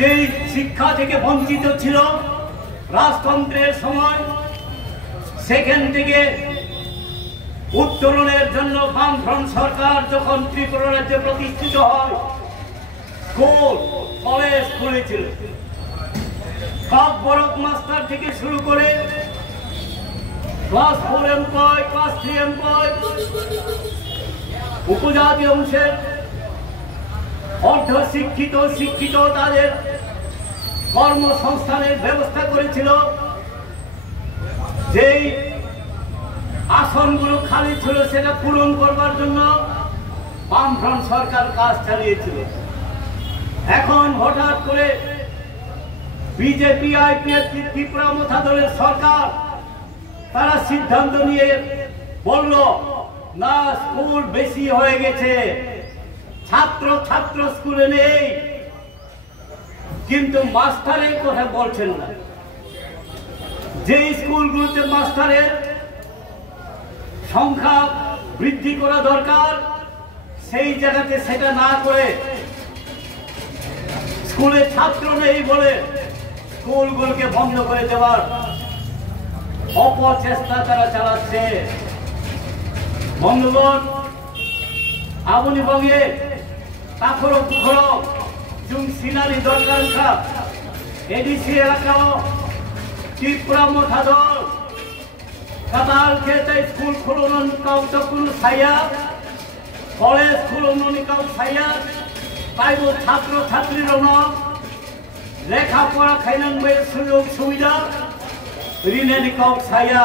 যে শিক্ষা থেকে বঞ্চিত ছিল রাজতন্ত্রের সময়, সেখান থেকে উত্তরণের জন্য বামফ্রন্ট সরকার যখন ত্রিপুরা রাজ্যে প্রতিষ্ঠিত হয়, স্কুল কলেজ খুলেছিল। কক বরক মাস্টার থেকে শুরু করে ক্লাস 4 এমপ্লয়, ক্লাস 3 এমপ্লয়, উপজাতি অংশের অর্ধ শিক্ষিত শিক্ষিত তাদের কর্মসংস্থানের ব্যবস্থা করেছিল। যেই আসনগুলো খালি ছিল সেটা পূরণ করবার জন্য বামফ্রন্ট সরকার কাজ চালিয়েছিল। এখন হঠাৎ করে বিজেপি আইপিএফ ত্রিপুরা মথা দলের সরকার তারা সিদ্ধান্ত নিয়ে বলল, না, স্কুল বেশি হয়ে গেছে, ছাত্র স্কুলে নেই, কিন্তু মাস্টারের কথা বলছেন না। যে স্কুলগুলোতে মাস্টারের সংখ্যা বৃদ্ধি করা দরকার, সেই জায়গাতে সেটা না করে স্কুলে ছাত্র নেই বলে স্কুলগুলোকে বন্ধ করে দেওয়ার অপচেষ্টা তারা চালাচ্ছে। বন্ধুগণ, আবনি বঙ্গে কাখরো পুখরো জুম সিনারি দরকার খা এডিসি এলাকাও ত্রিপুরা মথা দল কাতাল খেতে স্কুল খুলুন কাউ তকুন সাইয়া, কলেজ খুলুন কাউ সাইয়া, তাই ছাত্র ছাত্রীর লেখাপড়া খাইনাং সুযোগ সুবিধা ঋণের কাউ সাইয়া।